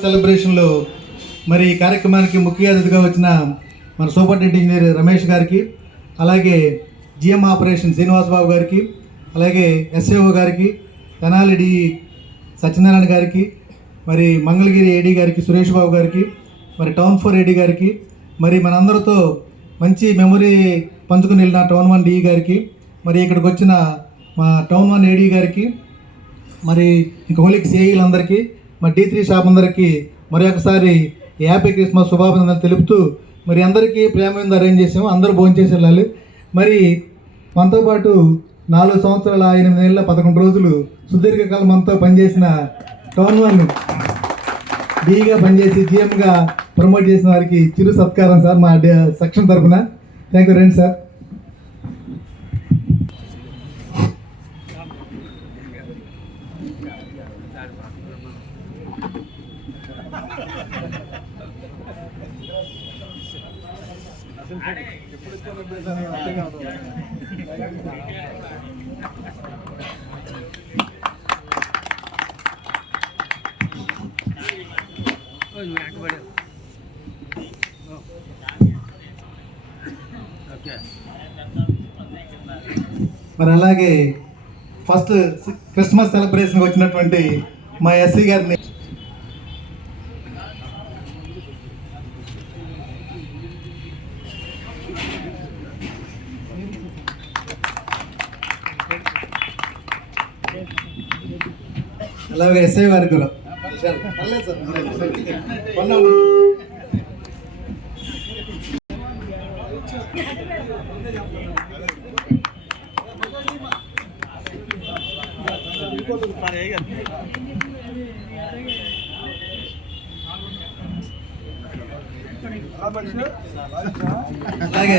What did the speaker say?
సెలబ్రేషన్లో మరి ఈ కార్యక్రమానికి ముఖ్య అతిథిగా వచ్చిన మన సూపరింటెండెంట్ ఇంజనీర్ రమేష్ గారికి అలాగే జిఎం ఆపరేషన్ శ్రీనివాస్ బాబు గారికి అలాగే ఎస్ఏఓ గారికి తెనాలి డి సత్యనారాయణ గారికి మరి మంగళగిరి ఏడీ గారికి సురేష్ బాబు గారికి మరి టౌన్ ఫోర్ ఏడీ గారికి మరి మనందరితో మంచి మెమొరీ పంచుకుని వెళ్ళిన టౌన్ వన్ డిఈ గారికి మరి ఇక్కడికి వచ్చిన మా టౌన్ వన్ ఏడీ గారికి మరి ఇంక హోలీకి సిఐలందరికీ మరి డీ త్రీ షాప్ అందరికీ మరి ఒకసారి హ్యాపీ క్రిస్మస్ శుభాభినందనలు తెలుపుతూ మరి అందరికీ ప్రేమ మీద అరేంజ్ చేసాము. అందరూ భోంచేసి వెళ్ళాలి మరి మనతో పాటు నాలుగు సంవత్సరాల ఎనిమిది నెలల పదకొండు రోజులు సుదీర్ఘకాలం మనతో పనిచేసిన టౌన్ వన్ డీగా పనిచేసి జిఎంగా ప్రమోట్ చేసిన వారికి చిరు సత్కారం సార్ మా సెక్షన్ తరఫున థ్యాంక్ యూ రండి సార్. మరి అలాగే ఫస్ట్ క్రిస్మస్ సెలబ్రేషన్కి వచ్చినటువంటి మా ఎస్సీ గారిని நல்லாவே எஸ்ஐவாக இருக்கிறோம். అలాగే